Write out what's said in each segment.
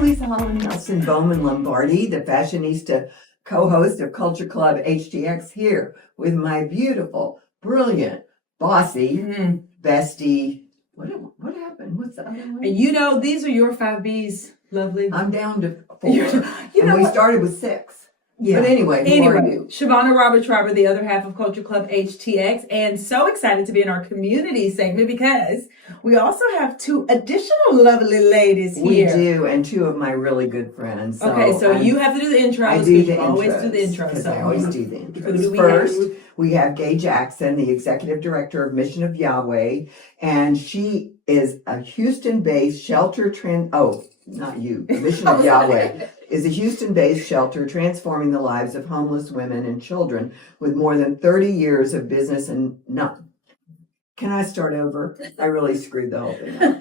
Leisa Holland-Nelson Bowman Lombardi, the fashionista co-host of Culture Club HTX, here with my beautiful, brilliant, bossy, bestie. What happened? What's the other one? You know, these are your 5 Bs, lovely. I'm down to 4. We we started with 6. Yeah. But anyway, who are you? Shavonnah Schreiber, the other half of Culture Club HTX, and so excited to be in our community segment because we also have 2 additional lovely ladies here. We do, and 2 of my really good friends. So you have to do the intros. I do the intros. Always do the intros. I always do the intros. Who do we First, have? we have Gay Jackson, the executive director of Mission of Yahweh, and she is a Houston-based shelter Mission of Yahweh is a Houston-based shelter transforming the lives of homeless women and children with more than 30 years of business and not. Can I start over? I really screwed the whole thing up.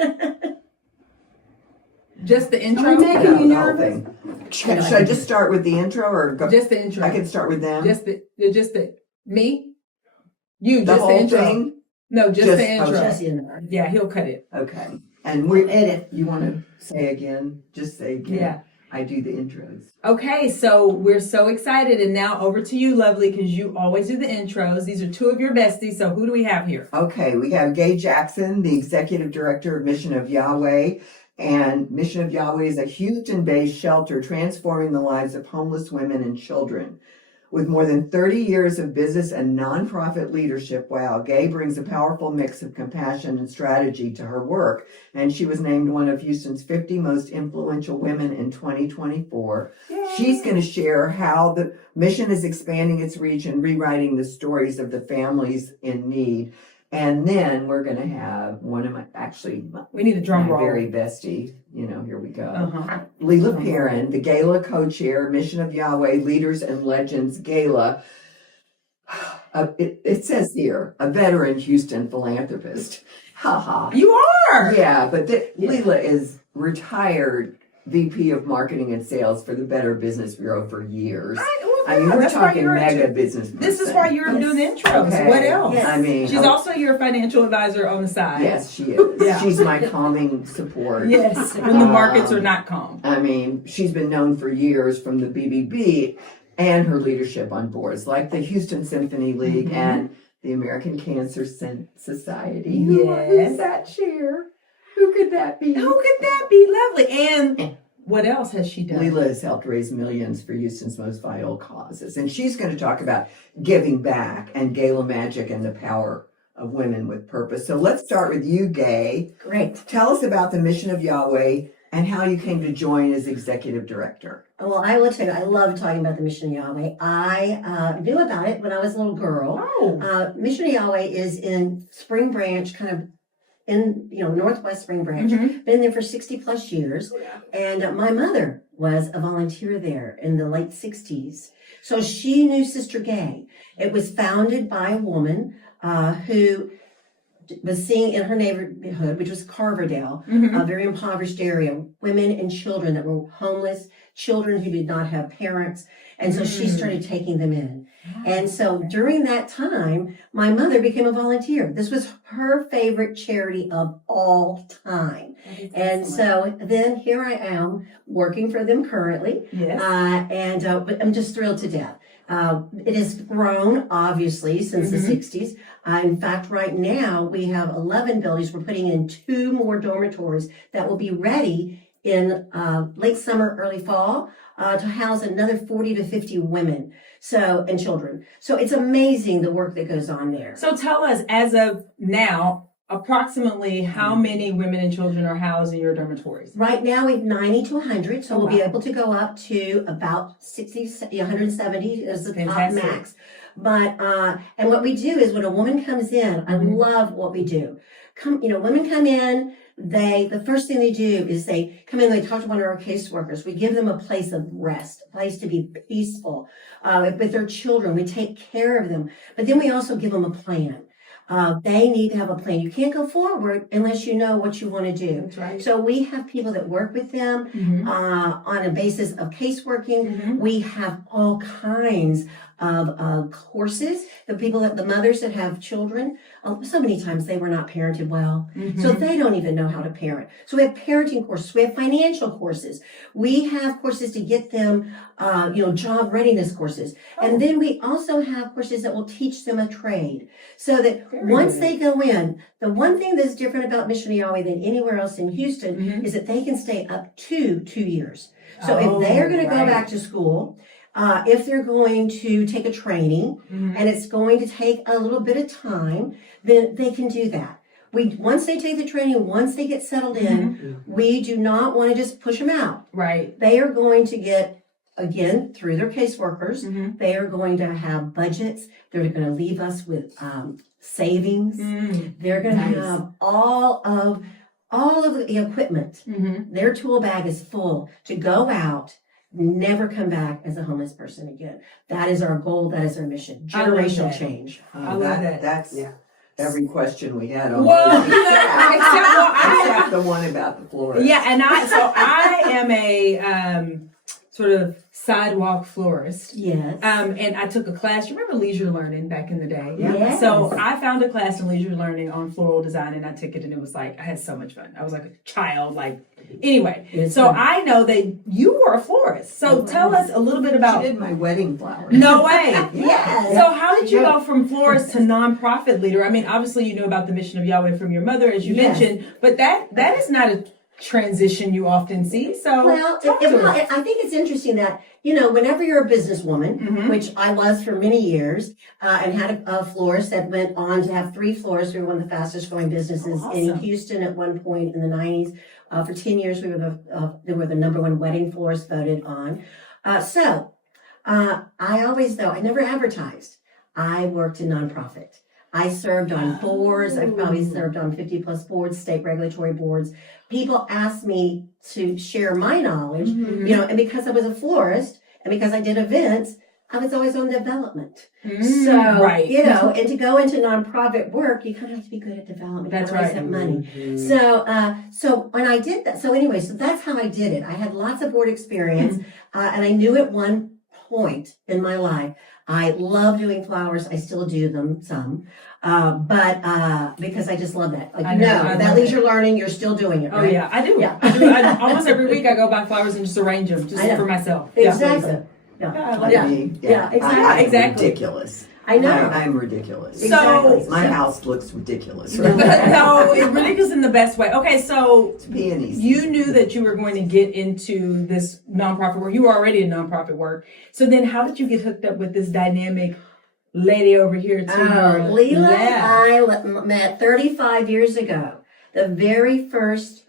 Just the intro? No, the whole thing. Should I just start with the intro or go? Just the intro. I can start with them. Just the me? You, The just the whole intro. thing? No, just the intro. Just the intro. Yeah, he'll cut it. Okay. And we edit. You want to say again? Just say again. Yeah. I do the intros. Okay, so we're so excited. And now over to you, lovely, because you always do the intros. These are 2 of your besties. So who do we have here? Okay, we have Gay Jackson, the executive director of Mission of Yahweh. And Mission of Yahweh is a Houston-based shelter transforming the lives of homeless women and children. With more than 30 years of business and nonprofit leadership, Gay brings a powerful mix of compassion and strategy to her work. And she was named one of Houston's 50 most influential women in 2024. Yay. She's going to share how the mission is expanding its reach and rewriting the stories of the families in need. And then we're going to have one of we need a drum roll. Very bestie, here we go. Leila Perrin, the Gala co-chair, Mission of Yahweh Leaders and Legends Gala. It says here, a veteran Houston philanthropist. Ha. You are? Yeah, but Leila is retired VP of Marketing and Sales for the Better Business Bureau for years. We're talking mega business. This is why you're doing the intros. Okay. What else? Yes. She's also your financial advisor on the side. Yes, she is. Yeah. She's my calming support. Yes, when the markets are not calm. She's been known for years from the BBB and her leadership on boards like the Houston Symphony League and the American Cancer Society. Who's that chair? Who could that be? Lovely. And what else has she done? Leila has helped raise millions for Houston's most vital causes. And she's going to talk about giving back and Gala magic and the power of women with purpose. So let's start with you, Gay. Great. Tell us about the Mission of Yahweh and how you came to join as executive director. Well, I will tell you, I love talking about the Mission of Yahweh. I knew about it when I was a little girl. Oh. Mission of Yahweh is in Spring Branch, kind of in Northwest Spring Branch. Been there for 60 plus years. And my mother was a volunteer there in the late 60s. So she knew Sister Gay. It was founded by a woman who was seeing in her neighborhood, which was Carverdale, a very impoverished area, women and children that were homeless, children who did not have parents. And so she started taking them in. And so during that time, my mother became a volunteer. This was her favorite charity of all time. And so then here I am working for them currently. Yes. But I'm just thrilled to death. It has grown, obviously, since the 60s. In fact, right now, we have 11 buildings. We're putting in 2 more dormitories that will be ready in late summer, early fall, to house another 40 to 50 women and children. So it's amazing the work that goes on there. So tell us, as of now, approximately how many women and children are housed in your dormitories? Right now, we have 90 to 100, so we'll be able to go up to about 170 as the top max. But, and what we do is when a woman comes in, I love what we do. Women come in, the first thing they do is they come in, they talk to one of our caseworkers. We give them a place of rest, a place to be peaceful, with their children. We take care of them, but then we also give them a plan. They need to have a plan. You can't go forward unless you know what you want to do. That's right. So we have people that work with them on a basis of caseworking. We have all kinds of courses. The mothers that have children, so many times they were not parented well. So they don't even know how to parent. So we have parenting courses. We have financial courses. We have courses to get them, job readiness courses. And then we also have courses that will teach them a trade. So that once they go in, the one thing that's different about Mission of Yahweh than anywhere else in Houston is that they can stay up to 2 years. So if they're going to go back to school, if they're going to take a training and it's going to take a little bit of time, then they can do that. Once they take the training, once they get settled in, we do not want to just push them out. Right. They are going to get, again, through their caseworkers, they are going to have budgets. They're going to leave us with savings. They're going to have all of the equipment. Their tool bag is full to go out, never come back as a homeless person again. That is our goal. That is our mission. Generational change. I love that. That's every question we had. Well, except the one about the florist. Yeah, and I am a sort of sidewalk florist. Yes. And I took a class. You remember leisure learning back in the day? Yes. So I found a class in leisure learning on floral design, and I took it, and it was like I had so much fun. I was like a child. Anyway. So I know that you were a florist. So tell us a little bit about. She did my wedding flowers. No way. Yes. So how did you go from florist to nonprofit leader? I mean, obviously you know about the Mission of Yahweh from your mother, as you mentioned, but that is not a transition you often see. So I think it's interesting that, whenever you're a businesswoman, which I was for many years, and had a florist that went on to have 3 florists. We were one of the fastest growing businesses in Houston at one point in the 90s. For 10 years, we were the number 1 wedding florist voted on. I never advertised. I worked in nonprofit. I served on boards. I probably served on 50 plus boards, state regulatory boards. People asked me to share my knowledge, and because I was a florist and because I did events, I was always on development. And to go into nonprofit work, you kind of have to be good at development. That's right. Have money. So when I did that, so that's how I did it. I had lots of board experience, and I knew at one point in my life, I love doing flowers. I still do them some, but because I just love that. That leisure learning, you're still doing it, right? Oh yeah, I do. Yeah. I do. Almost every week I go buy flowers and just arrange them just for myself. Exactly. I'm exactly. ridiculous. I know. I'm ridiculous. So my house looks ridiculous. Right? No, it ridiculous in the best way. Okay, so it's peonies. You knew that you were going to get into this nonprofit work. You were already in nonprofit work. So then how did you get hooked up with this dynamic lady over here too? Leila, I met 35 years ago. The very first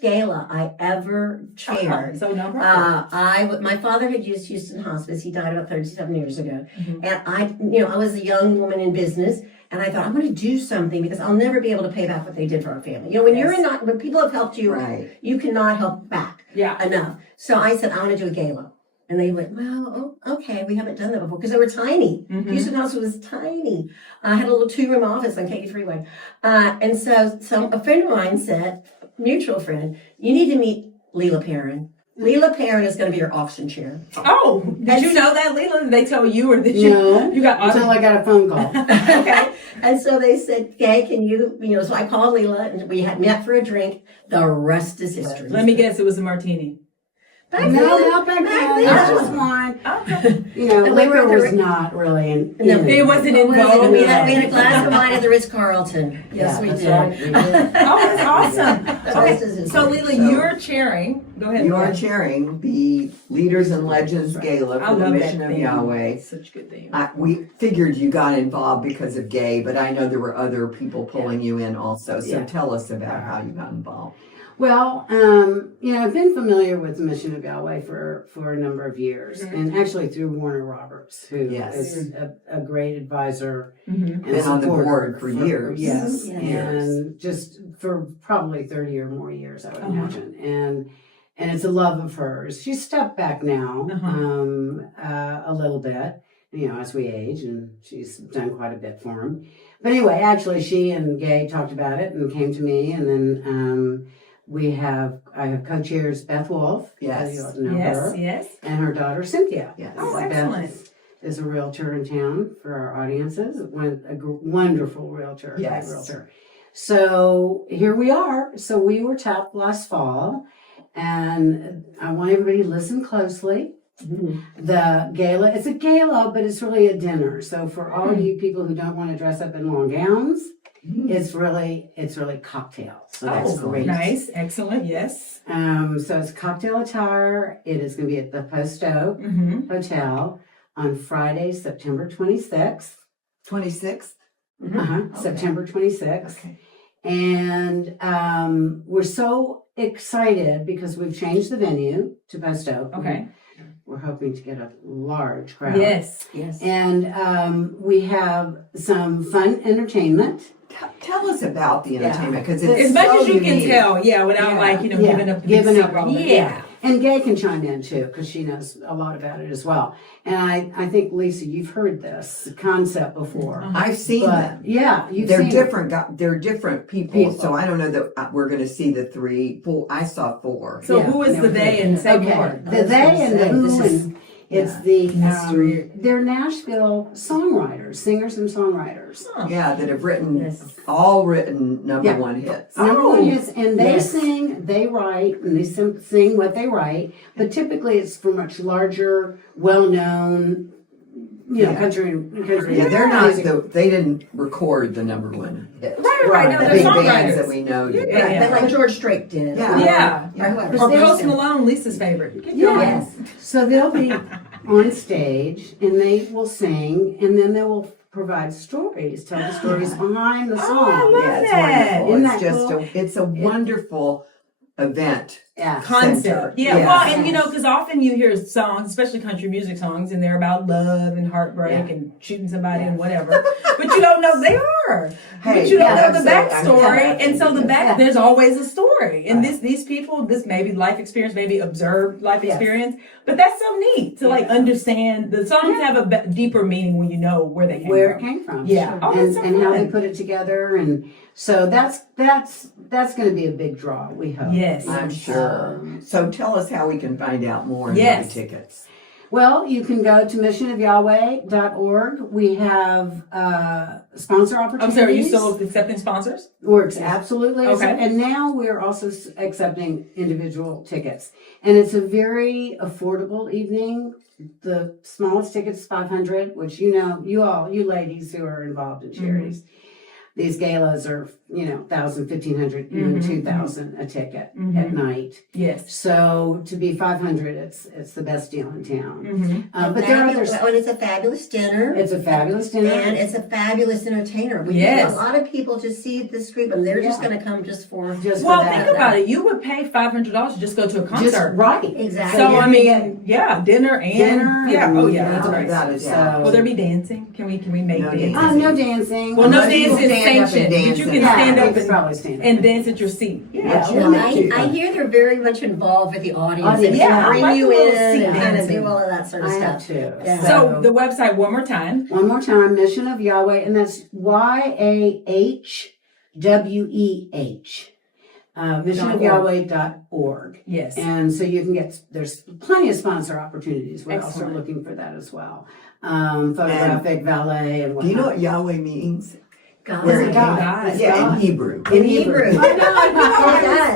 gala I ever chaired. So nonprofit. My father had used Houston Hospice. He died about 37 years ago, and I was a young woman in business, and I thought I'm going to do something because I'll never be able to pay back what they did for our family. When people have helped you, you cannot help back enough. So I said I want to do a gala. And they went, well, okay, we haven't done that before. Because they were tiny. Houston Hospital was tiny. I had a little 2-room office on Katy Freeway. And so a friend of mine said, mutual friend, you need to meet Leila Perrin. Leila Perrin is going to be your auction chair. Oh, did you know that, Leila? Did they tell you, or did you? No, you got until I got a phone call. Okay. And so they said, okay, can you, so I called Leila, and we had met for a drink. The rest is history. Let me guess, it was a martini. Back then, that was wine. Okay. Liquor was not really it wasn't in vogue. We had a glass of wine at the Ritz-Carlton. Yes, we did. Right, we did. Oh, that's awesome. Okay, so Leila, you're chairing. Go ahead. You are chairing the Leaders and Legends Gala for the Mission of Yahweh. Such a good thing. We figured you got involved because of Gay, but I know there were other people pulling you in also. So tell us about how you got involved. Well, I've been familiar with the Mission of Yahweh for a number of years, and actually through Warner Roberts, who is a great advisor and been on the board for years. Yes, and just for probably 30 or more years, I would imagine. And it's a love of hers. She's stepped back now a little bit, as we age, and she's done quite a bit for him. But anyway, actually, she and Gay talked about it and came to me, and then I have co-chairs Beth Wolf. Yes. You know her. Yes. And her daughter Cynthia. Yes. Oh, excellent. is a realtor in town for our audiences. Wonderful realtor. Yes. Realtor. So here we are. So we were tapped last fall, and I want everybody to listen closely. The gala, it's a gala, but it's really a dinner. So for all you people who don't want to dress up in long gowns, it's really cocktails. So that's great. Nice, excellent, yes. So it's cocktail attire. It is going to be at the Post Oak Hotel on Friday, September 26th. 26th? September 26th. Okay. And we're so excited because we've changed the venue to Post Oak. Okay. We're hoping to get a large crowd. Yes. And we have some fun entertainment. Tell us about the entertainment, because it's As much so as you can unique. tell, without giving up the big secret. all of it. Yeah. And Gay can chime in too, because she knows a lot about it as well. And I think, Lisa, you've heard this concept before. I've seen them. Yeah, They're seen different. They're different people. So I don't know that we're going to see the three. I saw four. So who is the they and say more? The they and the who, and it's weird. they're Nashville songwriters, singers and songwriters. Yeah, that have all written number one hits. Number one hits, and they sing, they write, and they sing what they write. But typically, it's for much larger, well-known, country. Yeah, they're not. They didn't record the number one hits. Right. No, The they're big songwriters. bands that we know. But like George Strait did. Yeah. Or Post Malone, Lisa's favorite. Yes. So they'll be on stage, and they will sing, and then they will provide stories, tell the stories behind the song. I love Yeah, it's that. wonderful. Isn't It's that just cool? it's a wonderful event. Yeah. Concept. Center. Yeah, Yes. well, and because often you hear songs, especially country music songs, and they're about love and heartbreak and shooting somebody and whatever. But you don't know they are. Hey, But you don't yeah, know the I'm backstory. saying- And so there's always a story. And these people, this may be life experience, maybe observed life experience. But that's so neat to understand. The songs have a deeper meaning when you know where they came Where from. it came from. Yeah. Sure. Oh, that's so and how they fun. put it together. And so that's going to be a big draw, we hope. Yes. I'm sure. So tell us how we can find out more and Yes. buy tickets. Well, you can go to missionofyahweh.org. We have sponsor I'm opportunities. sorry, are you still accepting sponsors? Works absolutely. Okay. And now we're also accepting individual tickets. And it's a very affordable evening. The smallest ticket is $500, which you ladies who are involved in charities. These galas are, $1,000, $1,500, even $2,000 a ticket at night. Yes. So to be $500, it's the best deal in town. Mm-hmm. But there are others. And it's a fabulous dinner. It's a fabulous dinner. And it's a fabulous entertainer. We get a lot of people to see this group, and they're just going to come just for for Well, that. think about it. You would pay $500 to just go to a concert. Just right. Exactly. So I mean, dinner and that's Oh, great. that is So- Will there be dancing? Can we make No dancing? dancing. No dancing. Well, no Unless you dancing is stand up and sanctioned, but dance you in can the stand house. up Probably stand up. and dance at your seat. Yeah. Well, Yeah. I hear they're very much involved with the audience. Audience, And yeah. bring I like you a little in seat and kind of dancing. do all of that sort of I stuff. have too. Yeah. So the website one more time. One more time, Mission of Yahweh, and that's YAHWEH. Missionofyahweh.org. Yes. And so you can there's plenty of sponsor opportunities. We're also Excellent. looking for that as well. Photographic, valet, and whatnot. Do you know what Yahweh means? God. Where It's it God. God. It's Yeah, God. in Hebrew. In Hebrew. I know, It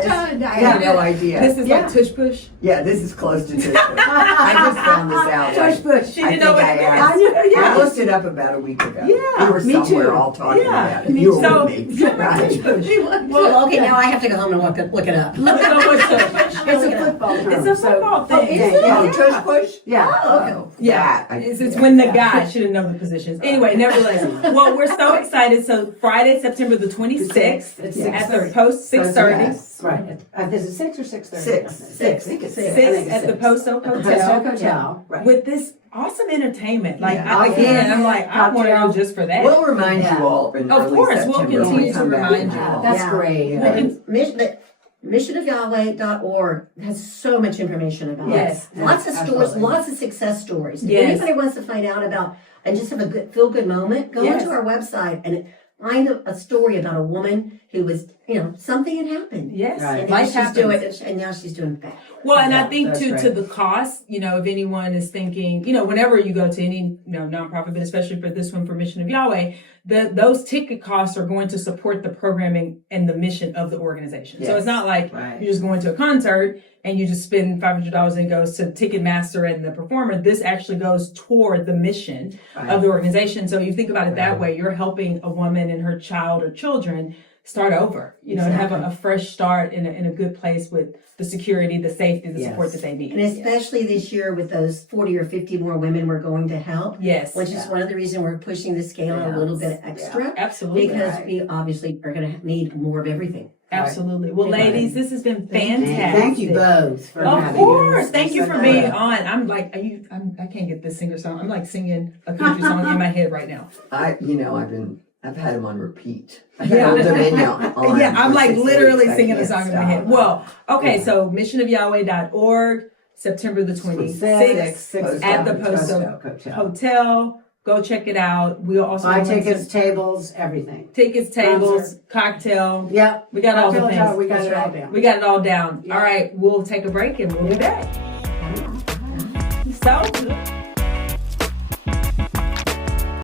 does. I have no idea. This is like tush push. Yeah, this is close to tush push. I just found this out. Tush push. She I didn't know think what it I meant. asked. Yeah. I looked it up about a week ago. Yeah, we were me somewhere too. all talking Yeah, about it. me You were so- with me. Right. Well, okay, now I have to go home and look it up. Look at what's tush. It's a football term. It's a football thing. is it? Oh, tush push? Yeah. Oh, Yeah, that. it's when the guy should have known the positions. Anyway, nevertheless, well, we're so excited. So Friday, September the 26th, It's at the 6:30. Post 6:30. Yes. Right. Is it 6 or 6:30? Six. I think it's six. 6 at the Post Oak Post Oak Hotel Hotel. Right. with this awesome entertainment. Like Yeah. I'm like, I want to go just for that. We'll remind Yeah. you all in Of early course, we'll September when we continue to come back remind in you. fall. That's Yeah. great. And missionofyahweh.org has so much information about Yes. it. Lots of stories, Absolutely. lots of success stories. If Yes. anybody wants to find out about and just have a feel good moment, go Yes. onto our website and find a story about a woman who was, something had happened. Yes, Right. And now life she's happens. and now she's doing fabulous. Well, and I Yeah, think that's too, right. to the cost, if anyone is thinking, whenever you go to any, nonprofit, but especially for this one, for Mission of Yahweh, those ticket costs are going to support the programming and the mission of the organization. So Yes. it's not like Right. you're just going to a concert and you just spend $500 and it goes to Ticketmaster and the performer. This actually goes toward the mission of the organization. So you think about it that way, you're helping a woman and her child or children start over, and have a fresh start in a good place with the security, the safety, the support Yes. that they need. And especially this year with those 40 or 50 more women we're going to help, Yes, which is one of the reasons we're pushing the scale a little bit extra. absolutely. Because Right. we obviously are going to need more of everything. Absolutely. Well, Right. ladies, this has been And fantastic. thank you both for Of having course. us. Thank you for So being good. on. I'm like, I can't get this singer song. I'm like singing a country song in my head right now. I've had them on repeat. Yeah. Old Dominion on Yeah, I'm for like 6 literally weeks. I singing a can't song in my stop. head. Well, okay, Yeah. so missionofyahweh.org, September the 26th Six at the Post Post Hotel. Hotel. Go check it out. We'll also Buy have links tickets, tables, everything. tickets, tables, cocktail. Yep. We got all the Cocktail hour, things. We got That's it all right. down. We got it all down. Yeah. All right, we'll take a break and we'll be back. So